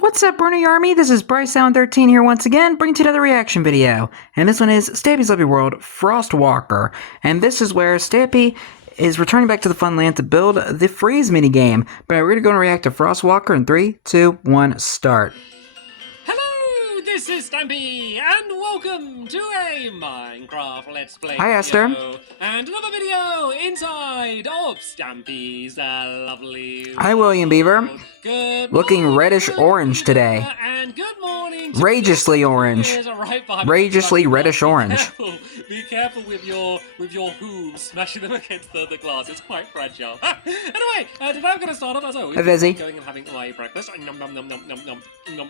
What's up, Brony Army? This is BryceAllen13 here once again, bringing you another reaction video. And this one is Stampy's Lovely World Frostwalker. And this is where Stampy is returning back to the Funland to build the freeze minigame. But we're going to go and react to Frostwalker in 3, 2, 1, start. Hello, this is Stampy, and welcome to a Minecraft Let's Play Hi, Esther. And another video inside of Stampy's lovely Hi, William Beaver. Good Looking morning, reddish-orange today. And good morning. Rageously orange. Right Rageously reddish-orange. Be careful with your hooves, smashing them against the glass. It's quite fragile. Anyway, today I'm going to start off as always. Hi, Vizzy. Going and having my breakfast. Nom nom nom nom nom nom nom.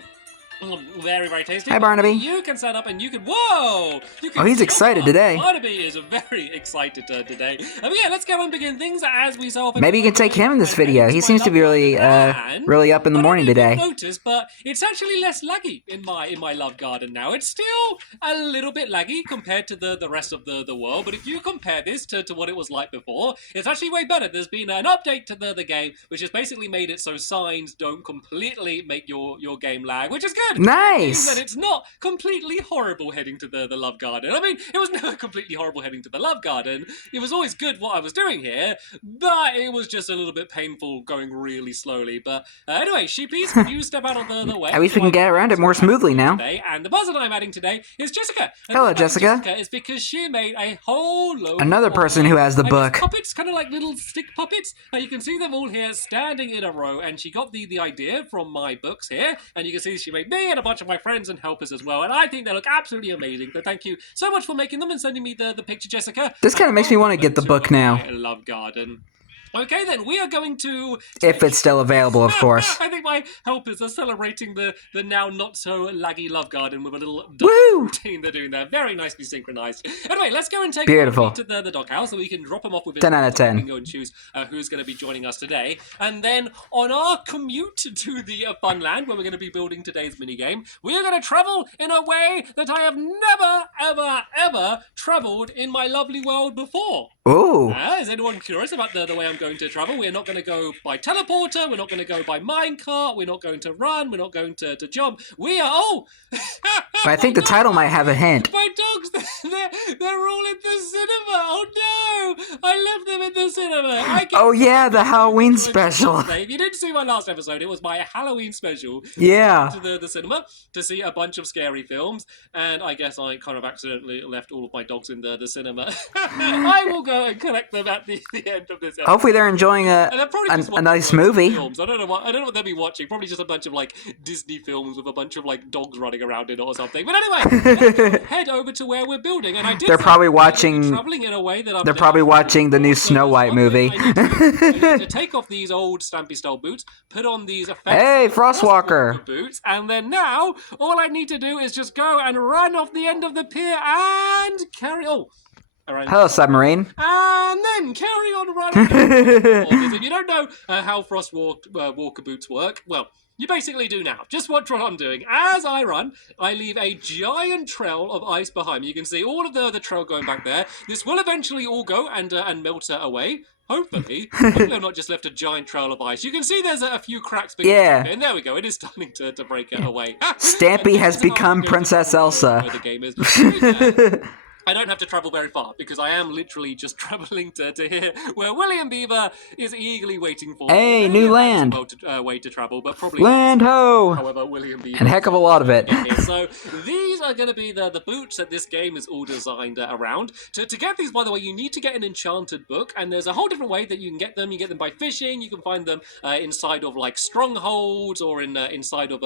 Very, very tasty. Hi, Barnaby. You can set up and you can... Whoa! You can he's excited today. Barnaby is very excited today. Yeah, let's go and begin things as we solve... Maybe you can take him in this video. He seems to be really up in the morning today. Notice, but it's actually less laggy in my love garden now. It's still a little bit laggy compared to the rest of the world, but if you compare this to what it was like before, it's actually way better. There's been an update to the game, which has basically made it so signs don't completely make your game lag, which is good. Nice! That it's not completely horrible heading to the love garden. I mean, it was never completely horrible heading to the love garden. It was always good what I was doing here, but it was just a little bit painful going really slowly. But anyway, sheepies, can you step out of the way? At least we can get around it more smoothly now. And the person I'm adding today is Jessica. And hello, Jessica. Is because she made a whole load Another person who has the book. Puppets, kind of like little stick puppets. You can see them all here standing in a row, and she got the idea from my books here, and you can see she made me and a bunch of my friends and helpers as well, and I think they look absolutely amazing. So thank you so much for making them and sending me the picture, Jessica. This kind of makes me want to get the book now. Love garden. Okay, then, we are going to... If it's still available, of course. I think my helpers are celebrating the now not-so-laggy love garden with a little routine they're doing there. Very nicely synchronized. Anyway, let's go and take Beautiful. to the doghouse so we can drop them off with 10 out of 10. We can go and choose who's going to be joining us today. And then, on our commute to the Funland, where we're going to be building today's minigame, we are going to travel in a way that I have never, ever, ever traveled in my lovely world before. Ooh. Is anyone curious about the way I'm going to travel? We're not going to go by teleporter, we're not going to go by minecart, we're not going to run, we're not going to jump. We are... Oh! I think the title might have a hint. My dogs, they're all in the cinema. Oh no! I left them in the cinema. Oh yeah, the Halloween special. If you didn't see my last episode, it was my Halloween special. Yeah. To the cinema to see a bunch of scary films, and I guess I kind of accidentally left all of my dogs in the cinema. I will go and collect them at the end of this episode. Hopefully they're enjoying a nice movie. Films. I don't know what they'll be watching. Probably just a bunch of like Disney films with a bunch of like dogs running around in it or something. But anyway, let's head over to where we're building. And I did. They're probably watching. Traveling in a way that they're probably watching the new Snow White movie. I need to take off these old Stampy style boots, put on these Hey, Frostwalker boots, and then now all I need to do is just go and run off the end of the pier and carry. Hello, submarine. And then carry on running. If you don't know how Frostwalker boots work, well, you basically do now. Just watch what I'm doing. As I run, I leave a giant trail of ice behind me. You can see all of the trail going back there. This will eventually all go and melt away. Hopefully I've not just left a giant trail of ice. You can see there's a few cracks. Yeah. And there we go. It is starting to break it away. Stampy has become Princess Elsa. Where the game is. I don't have to travel very far because I am literally just traveling to here, where William Beaver is eagerly waiting for. Hey, new land. Way to travel, but probably land ho. However, William Beaver and heck of a lot of it. So these are going to be the boots that this game is all designed around. To get these, by the way, you need to get an enchanted book, and there's a whole different way that you can get them. You get them by fishing. You can find them inside of like strongholds or inside of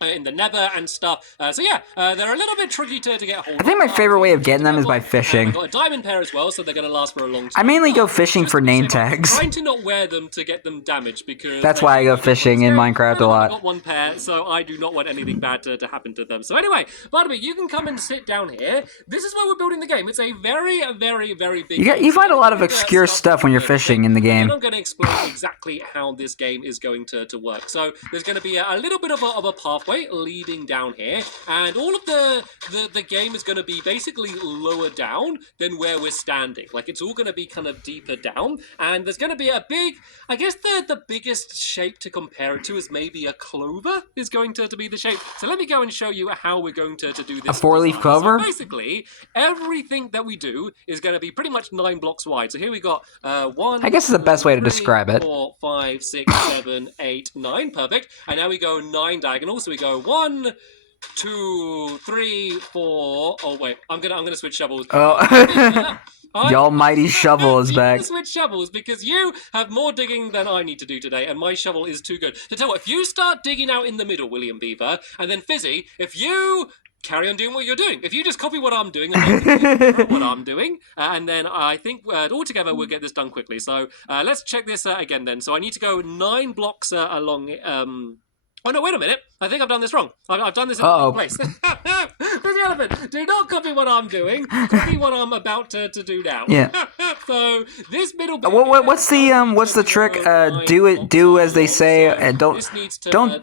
in the nether and stuff. So yeah, they're a little bit tricky to get hold of. I think my favorite way of getting them is by fishing. I've got a diamond pair as well, so they're going to last for a long time. I mainly go fishing for name tags. I'm trying to not wear them to get them damaged because... That's why I go fishing in Minecraft a lot. I've got one pair, so I do not want anything bad to happen to them. So anyway, Barnaby, you can come and sit down here. This is where we're building the game. It's a very, very, very big game. You find a lot of obscure stuff when you're fishing in the game. And I'm going to explain exactly how this game is going to work. So there's going to be a little bit of a path walkway leading down here, and all of the game is going to be basically lower down than where we're standing. Like, it's all going to be kind of deeper down, and there's going to be a big, I guess the biggest shape to compare it to is maybe a clover is going to be the shape. So let me go and show you how we're going to do this. A 4-leaf clover? So basically, everything that we do is going to be pretty much 9 blocks wide. So here we got 1, I guess it's the best way to describe it. 4, 5, 6, 7, 8, 9. Perfect. And now we go 9 diagonal. So we go 1, 2, 3, 4. Oh wait, I'm gonna switch shovels. Oh. The almighty shovel is back. I'm gonna switch shovels because you have more digging than I need to do today, and my shovel is too good. So tell you what, if you start digging out in the middle, William Beaver, and then Fizzy, if you carry on doing what you're doing, if you just copy what I'm doing and what I'm doing, and then I think all together we'll get this done quickly. So let's check this again then. So I need to go 9 blocks along. Oh no, wait a minute. I think I've done this wrong. I've done this in the wrong place. There's the elephant. Do not copy what I'm doing. Copy what I'm about to do now. Yeah. So this middle bit. What's the trick? Do as they say, and don't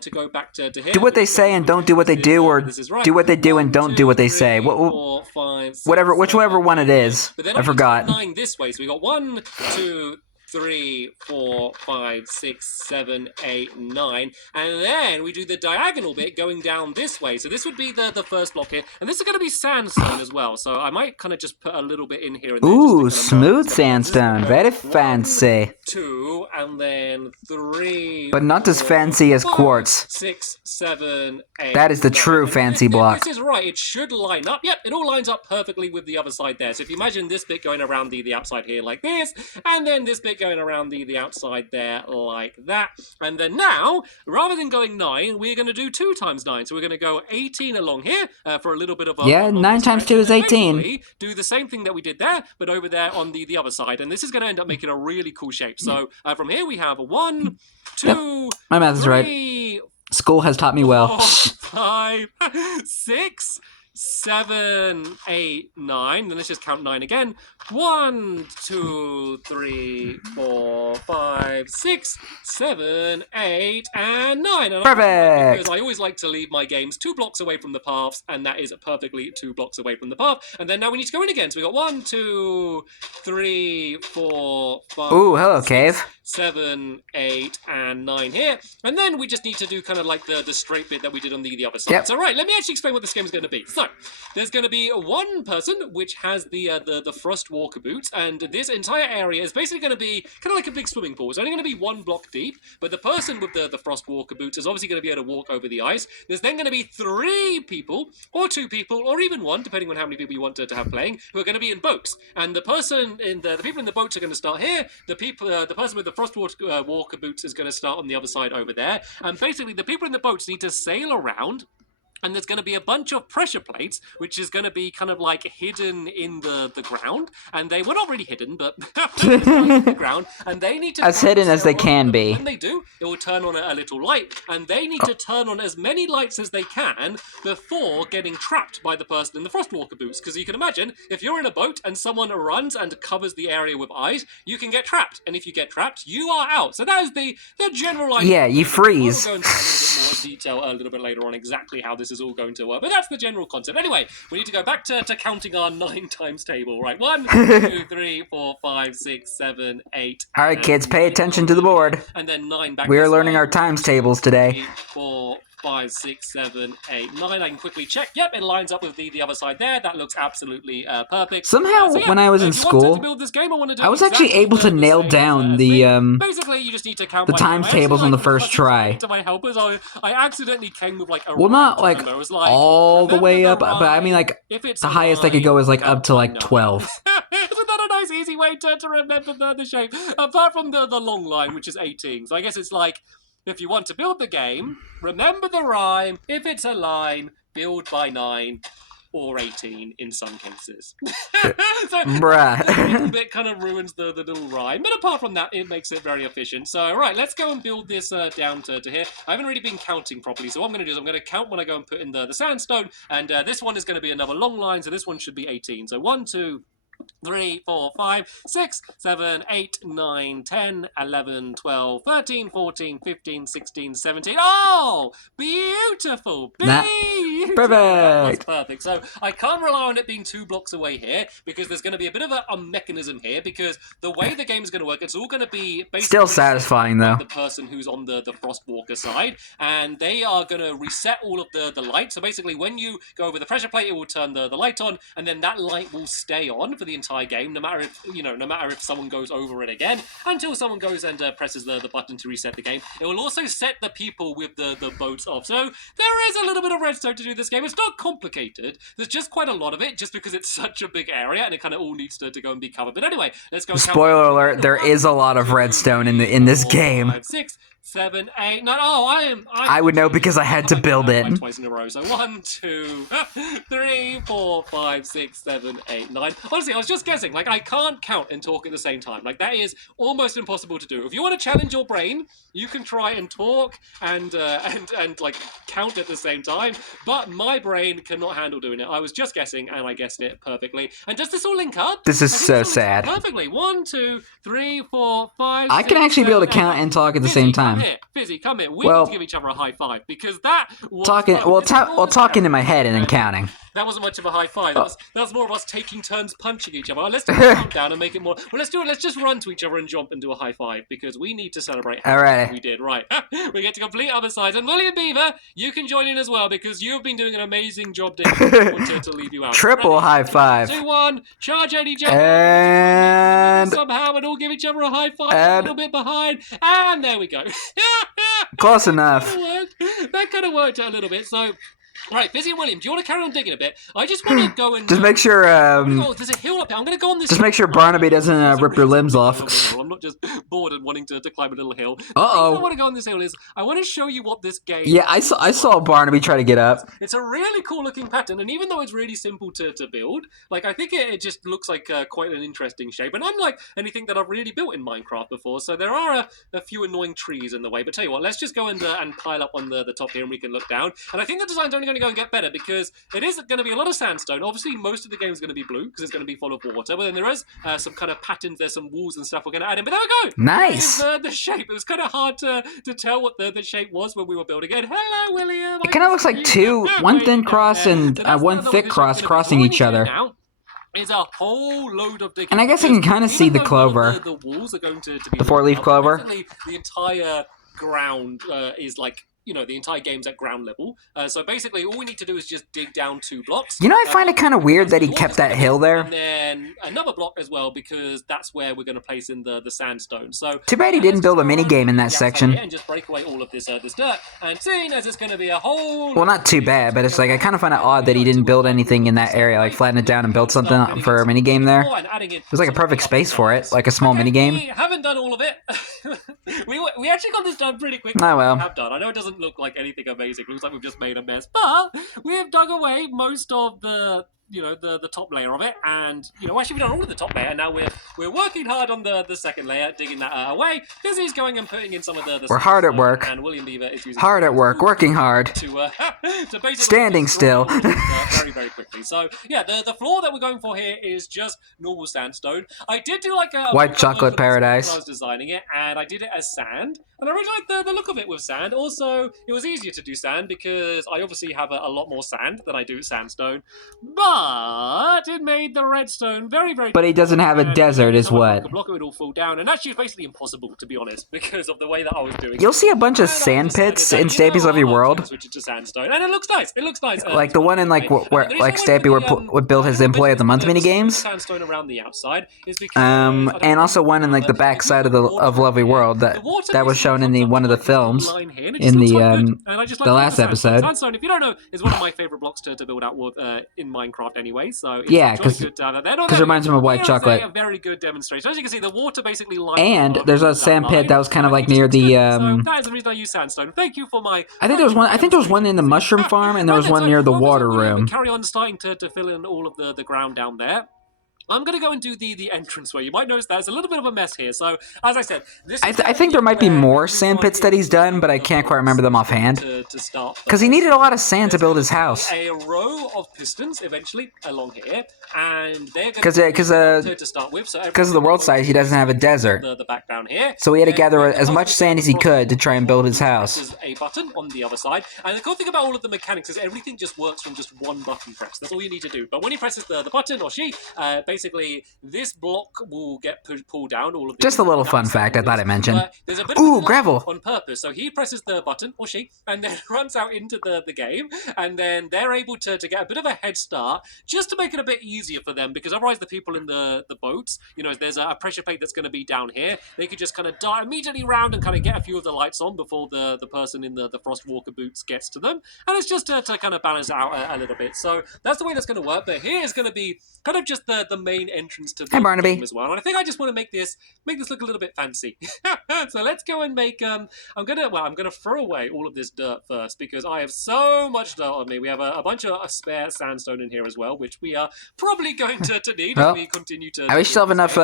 to go back to here. do what they say and don't do what they do, or do what they do and don't do what they say. Whichever one it is. But then I forgot. 9 this way. So we got 1, 2, 3, 4, 5, 6, 7, 8, 9, and then we do the diagonal bit going down this way. So this would be the first block here, and this is going to be sandstone as well. So I might kind of just put a little bit in here. And ooh, smooth sandstone, very fancy. 2, and then 3. But not as fancy as 5, quartz. 6, 7, 8. That is the 9. true fancy block. This is right. It should line up. Yep, it all lines up perfectly with the other side there. So if you imagine this bit going around the outside here like this, and then this bit going around the outside there like that. And then now, rather than going 9, we're going to do 2 times 9. So we're going to go 18 along here for a little bit of a... Yeah, 9 times 2 is 18. Do the same thing that we did there, but over there on the other side. And this is going to end up making a really cool shape. So from here we have 1, 2, yep. My math is 3, right. School has taught me well. 4, 5, 6, 7, 8, 9. Then let's just count 9 again. 1, 2, 3, 4, 5, 6, 7, 8, and 9. And perfect! Because I always like to leave my games 2 blocks away from the paths, and that is perfectly 2 blocks away from the path. And then now we need to go in again. So we got 1, 2, 3, 4, 5. Ooh, hello, 6, cave. 7, 8, and 9 here. And then we just need to do kind of like the straight bit that we did on the other side. Yep. So right, let me actually explain what this game is going to be. So there's going to be one person which has the frost walker boots, and this entire area is basically going to be kind of like a big swimming pool. It's only going to be 1 block deep, but the person with the frost walker boots is obviously going to be able to walk over the ice. There's then going to be 3 people, or 2 people, or even 1, depending on how many people you want to have playing, who are going to be in boats. And the person in the people in the boats are going to start here. The person with the frost walker boots is going to start on the other side over there. And basically, the people in the boats need to sail around. And there's going to be a bunch of pressure plates, which is going to be kind of like hidden in the ground. And they were not really hidden, but in the ground. And they need to... As hidden as they can be. When they do, it will turn on a little light. And they need to turn on as many lights as they can before getting trapped by the person in the frostwalker boots. Because you can imagine, if you're in a boat and someone runs and covers the area with ice, you can get trapped. And if you get trapped, you are out. So that is the general idea. Yeah, you freeze. We'll go into a little bit more detail a little bit later on exactly how this is all going to work, but that's the general concept. Anyway, we need to go back to counting our 9 times table, right? 1, 2, 3, 4, 5, 6, 7, 8. All right, kids, pay attention to the board. And then 9 back. We are learning our times tables today. 3, 4, 5, 6, 7, 8, 9. I can quickly check. Yep, it lines up with the other side there. That looks absolutely perfect. Somehow, So yeah, when I was in school, I was actually able to nail down the basically, you just need to count the times tables on the first try. To my helpers, I accidentally came with like a well, not like number. It was like all the way up, rhyme. but I mean like If it's the highest I could go is like up to like 12. Isn't that a nice easy way to remember the shape? Apart from the long line, which is 18. So I guess it's like, if you want to build the game, remember the rhyme. If it's a line, build by 9 or 18 in some cases. So Bruh. a little bit kind of ruins the little rhyme. But apart from that, it makes it very efficient. So, right, let's go and build this down to here. I haven't really been counting properly. So what I'm going to do is I'm going to count when I go and put in the sandstone. And this one is going to be another long line. So this one should be 18. So 1, 2, 3, 4, 5, 6, 7, 8, 9, 10, 11, 12, 13, 14, 15, 16, 17. Oh, beautiful. Nah. Beautiful. That was Perfect. perfect. So I can't rely on it being 2 blocks away here because there's going to be a bit of a mechanism here because the way the game is going to work, it's all going to be basically Still satisfying, though. the person who's on the Frostwalker side, and they are going to reset all of the light. So basically, when you go over the pressure plate, it will turn the light on, and then that light will stay on for the entire game, no matter if someone goes over it again, until someone goes and presses the button to reset the game. It will also set the people with the boats off. So there is a little bit of redstone to do this game. It's not complicated. There's just quite a lot of it, just because it's such a big area and it kind of all needs to go and be covered. But anyway, let's go. Spoiler alert: there is a lot of redstone in this game. 5, 6, 7, 8, 9. Oh, I would know because I had to build it. Twice in a row. So 1, 2, 3, 4, 5, 6, 7, 8, 9. Honestly, I was just guessing. Like, I can't count and talk at the same time. Like, that is almost impossible to do. If you want to challenge your brain, you can try and talk and like count at the same time. But my brain cannot handle doing it. I was just guessing and I guessed it perfectly. And does this all link up? This is so sad. Perfectly. 1, 2, 3, 4, 5. I can actually be able to count and talk at the same time. Fizzy, come here. We need to give each other a high five because that was talking in my head and then counting. That wasn't much of a high five. That was more of us taking turns punching each other. Let's do a countdown and make it more. Well, let's do it. Let's just run to each other and jump and do a high five because we need to celebrate. All right. We did right. We get to complete other sides. And William Beaver, you can join in as well because you've been doing an amazing job. Dave. to leave you out. Triple high five. 2, 1. Charge Eddie Jones. And somehow we'd all give each other a high five. A little bit behind. And there we go. Close enough. That kind of worked out a little bit. So. Right, Fizzy and William, do you want to carry on digging a bit? I just want to go and... Just make sure, there's a hill up here. I'm going to go on this... Just make sure Barnaby doesn't rip your limbs off. I'm not just bored and wanting to climb a little hill. Uh-oh. The reason I want to go on this hill is I want to show you what this game... Yeah, I saw Barnaby try to get up. It's a really cool looking pattern, and even though it's really simple to build, like, I think it just looks like quite an interesting shape. And unlike anything that I've really built in Minecraft before, so there are a few annoying trees in the way. But tell you what, let's just go and pile up on the top here and we can look down. And I think the design's only going to go and get better because it is going to be a lot of sandstone. Obviously, most of the game is going to be blue because it's going to be full of water. But then there is some kind of patterns. There's some walls and stuff we're going to add in. But there we go. Nice. The shape. It was kind of hard to tell what the shape was when we were building it. Hello, William. It kind of looks like one thin cross and one thick cross crossing each other. Is a whole load of digging. And I guess I can kind of see the clover. The walls are going to be the 4-leaf clover. Basically, the entire ground is like... the entire game's at ground level. So basically, all we need to do is just dig down 2 blocks. You know, I find it kind of weird that he kept that hill there. And then another block as well, because that's where we're going to place in the sandstone. So too bad he didn't build a mini game in that section. And just break away all of this dirt. And seeing as it's going to be a whole... Well, not too bad, but it's like I kind of find it odd that he didn't build anything in that area, like flatten it down and build something for a mini game there. It was like a perfect space for it, like a small mini game. We haven't done all of it. we actually got this done pretty quickly. Oh well. We have done. I know it doesn't look like anything amazing. It looks like we've just made a mess, but we have dug away most of the top layer of it, and actually we've done all of the top layer, and now we're working hard on the second layer, digging that away. Fizzy's going and putting in some of the we're hard at work. And William Beaver is using hard at work, working hard, to basically standing still. Very, very quickly. So yeah, the floor that we're going for here is just normal sandstone. I did do like a white chocolate paradise. I was designing it, and I did it as sand, and I really liked the look of it with sand. Also, it was easier to do sand because I obviously have a lot more sand than I do sandstone, but it made the redstone very, very... But he doesn't have a desert, is what? The block would all fall down, and actually it's basically impossible, to be honest, because of the way that I was doing it. You'll see a bunch of sand pits in Stampy's Lovely World. Switch it to sandstone, and it looks nice. It looks nice. Like the one in where Stampy would build his Employee of the Month mini games. Sandstone around the outside is because, and also one in like the back side of Lovely World that was shown in one of the films in the last episode. Sandstone, if you don't know, is one of my favorite blocks to build out with in Minecraft anyway. So it's yeah, because it reminds me of white chocolate. A very good demonstration. As you can see, the water basically lines. And there's a sand pit that was kind of like near the. So that is the reason I use sandstone. Thank you for my. I think there was one in the mushroom farm, and there was one near the water room. Carry on starting to fill in all of the ground down there. I'm going to go and do the entranceway. You might notice there's a little bit of a mess here. So, as I said, this I think there might be more sand pits that he's done, but I can't quite remember them offhand. To start because he needed a lot of sand to build his house. A row of pistons eventually along here, and they're going to start with. So because of the world size, he doesn't have a desert. The back down here. So he had to gather as much sand as he could to try and build his house. There's a button on the other side, and the cool thing about all of the mechanics is everything just works from just one button press. That's all you need to do. But when he presses the button, or she, basically this block will get pulled down. All of just a little fun fact I thought I mentioned. There's a bit of gravel on purpose. So he presses the button, or she, and then runs out into the game, and then they're able to get a bit of a head start just to make it a bit easier for them, because otherwise the people in the boats, you know, there's a pressure plate that's going to be down here. They could just kind of dart immediately around and kind of get a few of the lights on before the person in the Frostwalker boots gets to them, and it's just to kind of balance out a little bit. So that's the way that's going to work. But here is going to be kind of just the main entrance to the game as well. And I think I just want to make this look a little bit fancy. So let's go and make I'm gonna throw away all of this dirt first, because I have so much dirt on me. We have a bunch of spare sandstone in here as well, which we are probably going to need as we continue to. I wish you still have enough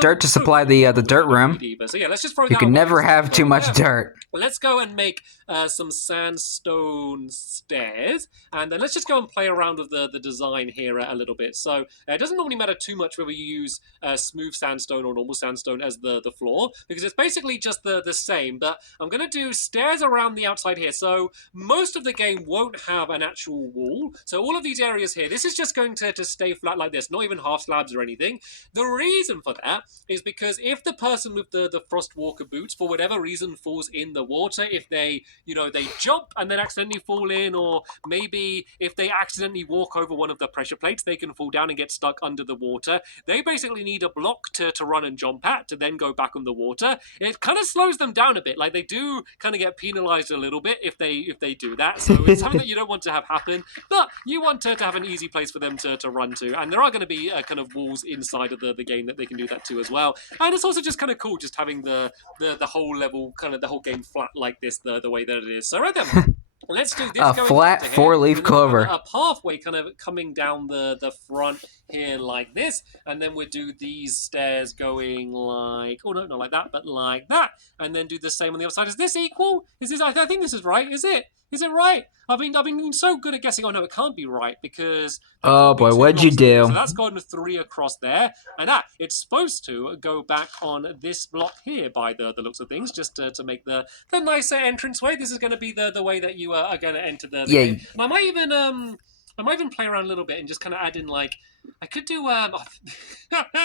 dirt to supply the dirt room. So yeah, let's just throw. You can never have too much dirt. Let's go and make some sandstone stairs, and then let's just go and play around with the design here a little bit. So it doesn't normally matter too much whether you use smooth sandstone or normal sandstone as the floor, because it's basically just the same. But I'm going to do stairs around the outside here. So most of the game won't have an actual wall. So all of these areas here, this is just going to stay flat like this, not even half slabs or anything. The reason for that is because if the person with the Frostwalker boots, for whatever reason, falls in the water, if they jump and then accidentally fall in, or maybe if they accidentally walk over one of the pressure plates, they can fall down and get stuck under the water. They basically need a block to run and jump at to then go back on the water. It kind of slows them down a bit. Like, they do kind of get penalized a little bit if they do that. So it's something that you don't want to have happen, but you want to have an easy place for them to run to. And there are going to be kind of walls inside of the game that they can do that to as well. And it's also just kind of cool just having the whole level, kind of the whole game flat like this, the way that it is. So right then. Let's do this. A flat 4-leaf clover. A pathway kind of coming down the front here like this, and then we'll do these stairs going like, oh no, not like that, but like that, and then do the same on the other side. Is this equal? Is this? I think this is right. Is it? Is it right? I've been so good at guessing. Oh no, it can't be right, because oh boy, what'd you do? So that's gone 3 across there, and it's supposed to go back on this block here by the looks of things, just to make the nicer entranceway. This is going to be the way that you are going to enter the game. And I might even play around a little bit and just kind of add in, like, I could do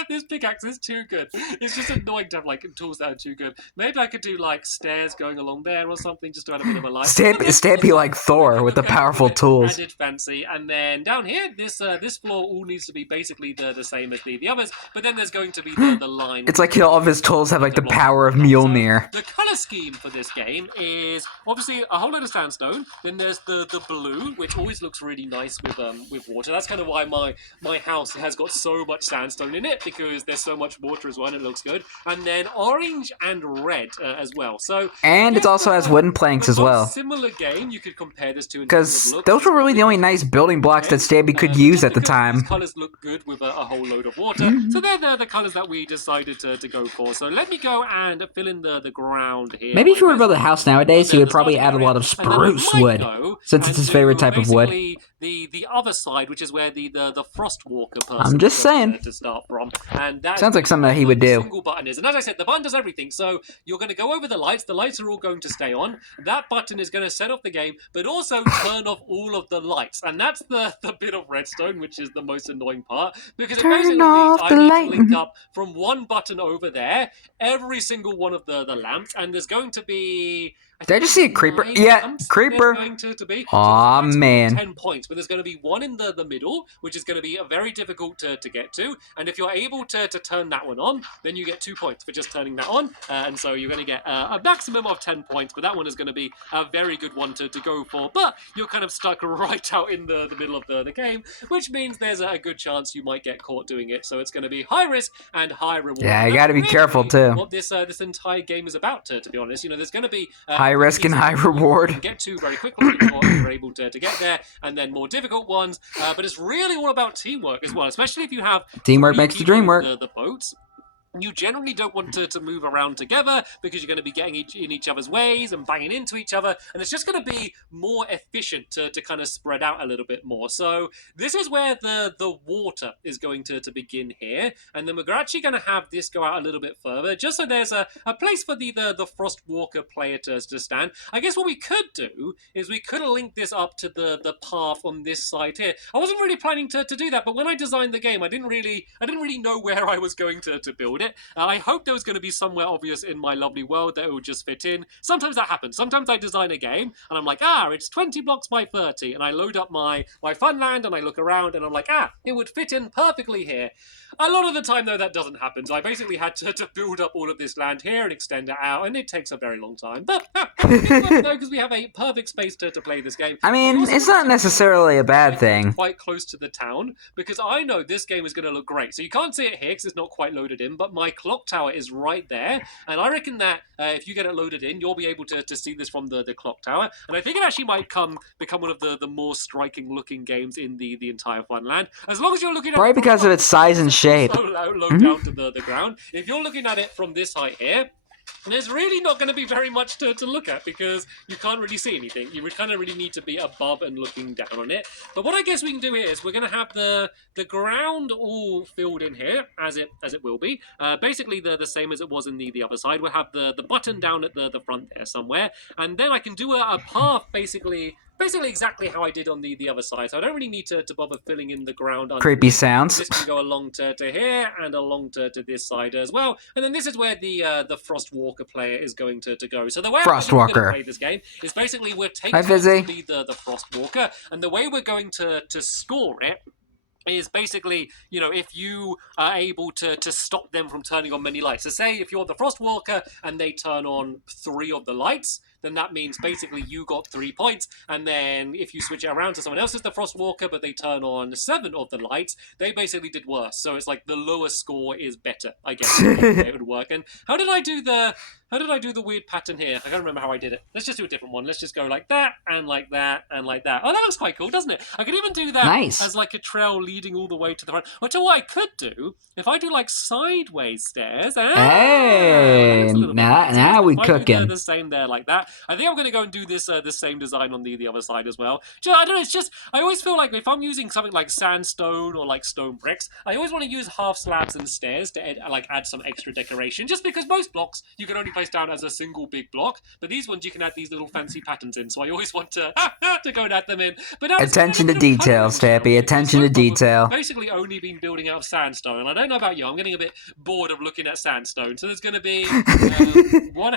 this pickaxe is too good. It's just annoying to have like tools that are too good. Maybe I could do like stairs going along there or something, just to add a bit of a life. Stampy like Thor with the powerful tools. Added fancy, and then down here, this floor all needs to be basically the same as the others. But then there's going to be the line. It's like all of his tools have like the power of Mjolnir. So the color scheme for this game is obviously a whole lot of sandstone. Then there's the blue, which always looks really nice with water. That's kind of why my house has got so much sandstone in it, because there's so much water as well, and it looks good. And then orange and red as well. So it also has wooden planks as well. Similar game you could compare this to, because those were really the only nice building blocks that Stampy could use at the time. These colors look good with a whole load of water, so they're the colors that we decided to go for. So let me go and fill in the ground here. Maybe if you were to build a house nowadays, he would probably add a lot of spruce wood, since it's his favorite type of wood. The other side, which is where the Frostwalker person I'm just saying to start from, and that sounds like something that he would do. Single button is, and as I said, the button does everything. So you're going to go over the lights. The lights are all going to stay on. That button is going to set off the game, but also turn off all of the lights, and that's the bit of redstone, which is the most annoying part, because it basically means I need to link up from one button over there, every single one of the lamps, and there's going to be. Did I just see a creeper? Yeah, creeper. Aw, man. 10 points, but there's going to be one in the middle, which is going to be very difficult to get to. And if you're able to turn that one on, then you get 2 points for just turning that on. And so you're going to get a maximum of 10 points, but that one is going to be a very good one to go for. But you're kind of stuck right out in the middle of the game, which means there's a good chance you might get caught doing it. So it's going to be high risk and high reward. Yeah, you got to be careful too. What this entire game is about, to be honest. You know, there's going to be high High risk and high reward. Get to very quickly if you're able to get there, and then more difficult ones. But it's really all about teamwork as well, especially if you have Teamwork makes the dream work. The boats. You generally don't want to move around together because you're going to be getting in each other's ways and banging into each other, and it's just going to be more efficient to kind of spread out a little bit more. So this is where the water is going to begin here, and then we're actually going to have this go out a little bit further, just so there's a place for the Frostwalker player to stand. I guess what we could do is we could link this up to the path on this side here. I wasn't really planning to do that, but when I designed the game, I didn't really know where I was going to build it. I hoped there was going to be somewhere obvious in my lovely world that it would just fit in. Sometimes that happens. Sometimes I design a game and I'm like, it's 20 blocks by 30, and I load up my fun land and I look around and I'm like, it would fit in perfectly here. A lot of the time, though, that doesn't happen. So I basically had to build up all of this land here and extend it out, and it takes a very long time. But because we have a perfect space to play this game. I mean, it's not necessarily a bad thing. Quite close to the town, because I know this game is going to look great. So you can't see it here because it's not quite loaded in, but my clock tower is right there, and I reckon that if you get it loaded in, you'll be able to see this from the clock tower, and I think it actually might become one of the more striking looking games in the entire Funland, as long as you're looking at right, because of its size and shape. So low down to the ground. If you're looking at it from this height here, there's really not going to be very much to look at because you can't really see anything. You would kind of really need to be above and looking down on it. But what I guess we can do here is we're going to have the ground all filled in here, as it will be. Basically the same as it was in the other side. We'll have the button down at the front there somewhere. And then I can do a path basically exactly how I did on the other side. So I don't really need to bother filling in the ground. Creepy sounds. This can go along to here and along to this side as well. And then this is where the Frostwalker player is going to go. So the way we're going to play this game is basically we're taking to be the Frostwalker, and the way we're going to score it is basically, if you are able to stop them from turning on many lights. So say if you're the Frostwalker and they turn on 3 of the lights, then that means basically you got 3 points. And then if you switch it around to someone else as the Frostwalker, but they turn on 7 of the lights, they basically did worse. So it's like the lower score is better, I guess. It would work. And how did I do the weird pattern here? I can't remember how I did it. Let's just do a different one. Let's just go like that and like that and like that. Oh, that looks quite cool, doesn't it? I could even do that as like a trail leading all the way to the front. Which is what I could do if I do like sideways stairs. Hey, now we cooking. The same there like that. I think I'm going to go and do this the same design on the other side as well. I don't know, it's just, I always feel like if I'm using something like sandstone or like stone bricks, I always want to use half slabs and stairs to add some extra decoration, just because most blocks you can only place down as a single big block, but these ones you can add these little fancy patterns in, so I always want to go and add them in. But now attention to detail, Stampy, attention to detail. I've basically only been building out of sandstone, and I don't know about you, I'm getting a bit bored of looking at sandstone, so there's going to be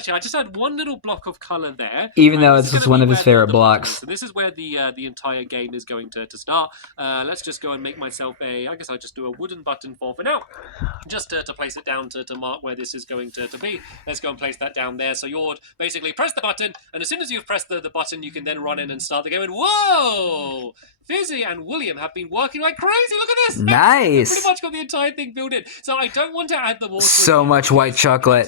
I just had one little block of colour there. Even though it's just one of his favorite blocks. So this is where the entire game is going to start. Let's just go and make myself I guess I'll just do a wooden button for now. Just to place it down to mark where this is going to be. Let's go and place that down there. So you'll basically press the button, and as soon as you've pressed the button, you can then run in and start the game. And whoa! Fizzy and William have been working like crazy. Look at this. Nice. Pretty much got the entire thing built in. So I don't want to add the water. So much white chocolate.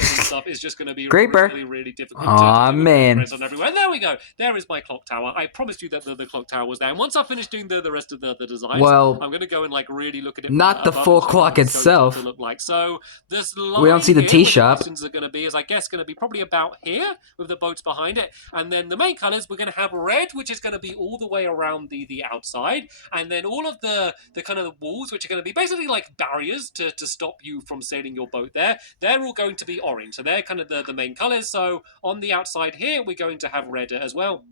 Stuff is just going to be really, really difficult. Aw, man. On everywhere. And there we go. There is my clock tower. I promised you that the clock tower was there. And once I finish doing the rest of the designs, I'm going to go and like really look at it. Not the full clock itself. To look like. So this we don't see the tea shop. Are going to be is I guess going to be probably about here with the boats behind it, and then the main colors we're going to have red, which is going to be all the way around the outside, and then all of the kind of the walls, which are going to be basically like barriers to stop you from sailing your boat there. They're all going to be orange, so they're kind of the main colors. So on the outside here we're going to have red as well.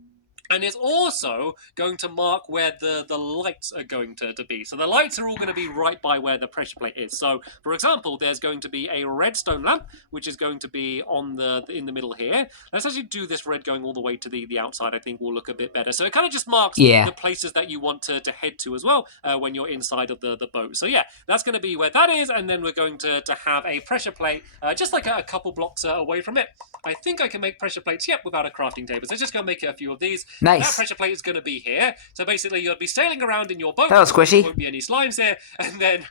And it's also going to mark where the lights are going to be. So the lights are all going to be right by where the pressure plate is. So, for example, there's going to be a redstone lamp, which is going to be in the middle here. Let's actually do this red going all the way to the outside. I think will look a bit better. So it kind of just marks the places that you want to head to as well when you're inside of the boat. So yeah, that's going to be where that is. And then we're going to have a pressure plate just like a couple blocks away from it. I think I can make pressure plates, without a crafting table. So just go make a few of these. Nice. That pressure plate is going to be here. So basically, you'll be sailing around in your boat. That was squishy. There won't be any slimes here. And then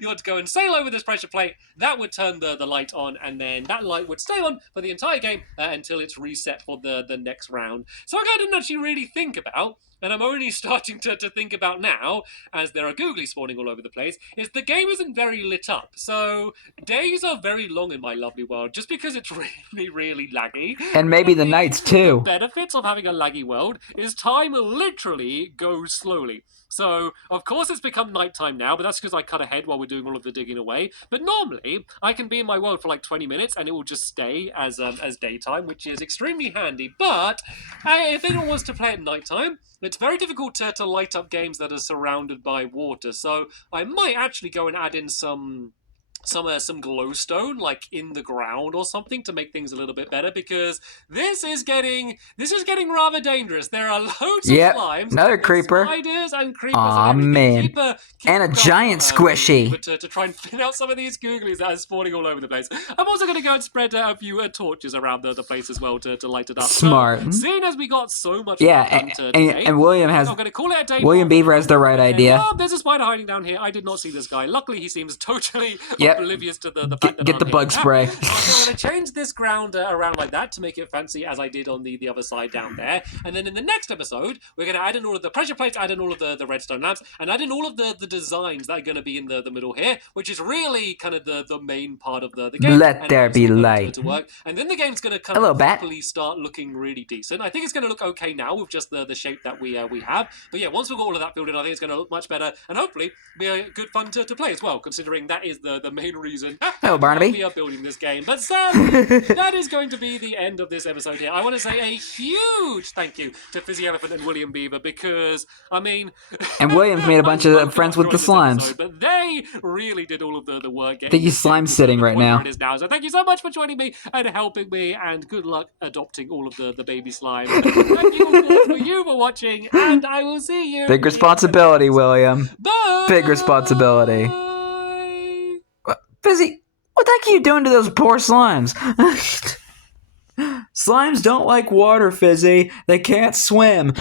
you want to go and sail over this pressure plate. That would turn the light on, and then that light would stay on for the entire game until it's reset for the next round. So I didn't actually really think about, and I'm only starting to think about now, as there are googly spawning all over the place, is the game isn't very lit up. So days are very long in my lovely world, just because it's really, really laggy. And maybe the nights too. The benefits of having a laggy world is time literally goes slowly. So, of course, it's become nighttime now, but that's because I cut ahead while we're doing all of the digging away. But normally, I can be in my world for like 20 minutes, and it will just stay as daytime, which is extremely handy. But if anyone wants to play at nighttime, it's very difficult to light up games that are surrounded by water. So I might actually go and add in some glowstone like in the ground or something to make things a little bit better, because this is getting rather dangerous. There are loads of slimes, another creeper, spiders and creepers. Aw, man. And a giant squishy. To try and thin out some of these googlies that are spawning all over the place. I'm also going to go and spread a few torches around the place as well to light it up. Smart. So, seeing as we got so much and William has. I'm going to call it a day. William Beaver has the right idea. Oh, there's a spider hiding down here. I did not see this guy. Luckily, he seems totally oblivious to the fact that get the bug spray. So I'm going to change this ground around like that to make it fancy, as I did on the other side down there. And then in the next episode, we're going to add in all of the pressure plates, add in all of the redstone lamps, and add in all of the designs that are going to be in the middle here, which is really kind of the main part of the game. Let there be light. To work. And then the game's going to kind of hopefully start looking really decent. I think it's going to look okay now with just the shape that we have. But yeah, once we've got all of that filled in, I think it's going to look much better, and hopefully be a good fun to play as well, considering that is the main reason Hello, Barnaby. we are building this game. But sadly, that is going to be the end of this episode here. I want to say a huge thank you to Fizzy Elephant and William Beaver, because, I mean... And William's made a bunch of friends with the slimes. Episode, but they really did all of the work. I think he's slime sitting right now. It is now. So thank you so much for joining me and helping me, and good luck adopting all of the baby slime. Thank you, of course, for you for watching, and I will see you. Big responsibility, William. Bye! Big responsibility. Fizzy, what the heck are you doing to those poor slimes? Slimes don't like water, Fizzy. They can't swim.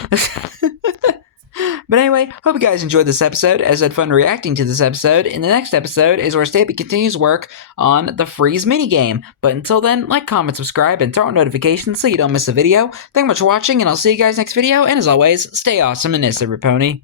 But anyway, hope you guys enjoyed this episode, as I had fun reacting to this episode. In the next episode is where Stampy continues work on the freeze minigame. But until then, like, comment, subscribe, and turn on notifications so you don't miss a video. Thank you much for watching, and I'll see you guys next video. And as always, stay awesome and Issa Raponi.